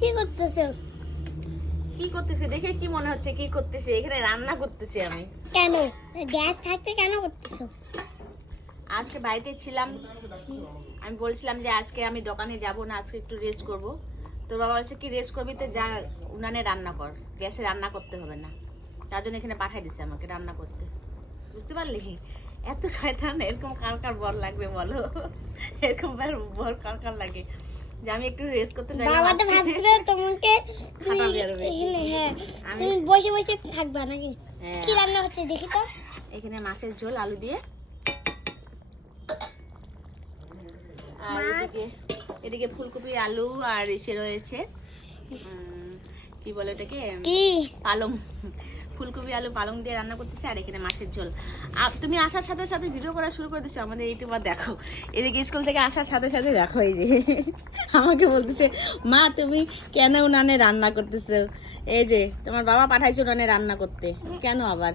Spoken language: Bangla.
কি করতেছো? কি করতেছে দেখে কি মনে হচ্ছে কি করতেছে? এখানে রান্না করতেছি আমি। কেন গ্যাস থাকতে কেন করতেছো? আজকে বাড়িতে ছিলাম, আমি বলছিলাম যে আজকে আমি দোকানে যাব না, আজকে একটু রেস্ট করব। তোর বাবা বলছে কি রেস্ট করবি তো যা উনানে রান্না কর, গ্যাসে রান্না করতে হবে না। তার জন্য এখানে পাঠাই দিছে আমাকে রান্না করতে। বুঝতে পারলি? এত শয়তান, এরকম কার কার বর লাগবে বলো? এরকম বর কার কার লাগে যে আমি একটু রেস্ট করতে যাই? বাবা তো ভাবছিল তোমাকে তুমি হ্যাঁ তুমি বসে বসে থাকবা নাকি? কি রান্না হচ্ছে দেখি তো। এখানে মাছের ঝোল আলু দিয়ে, আর এদিকে ফুলকপি আলু আর এসে রয়েছে কি বলে এটাকে, পালং। ফুলকপি আলু পালং দিয়ে রান্না করতেছে, আর এখানে মাছের ঝোল। তুমি আসার সাথে সাথে ভিডিও করা শুরু করে দিচ্ছ আমাদের ইউটিউবার। দেখো এদিকে স্কুল থেকে আসার সাথে সাথে দেখো এই যে আমাকে বলতেছে মা তুমি কেন উনানে রান্না করতেছো? এই যে তোমার বাবা পাঠাইছে উনানে রান্না করতে, কেন আবার?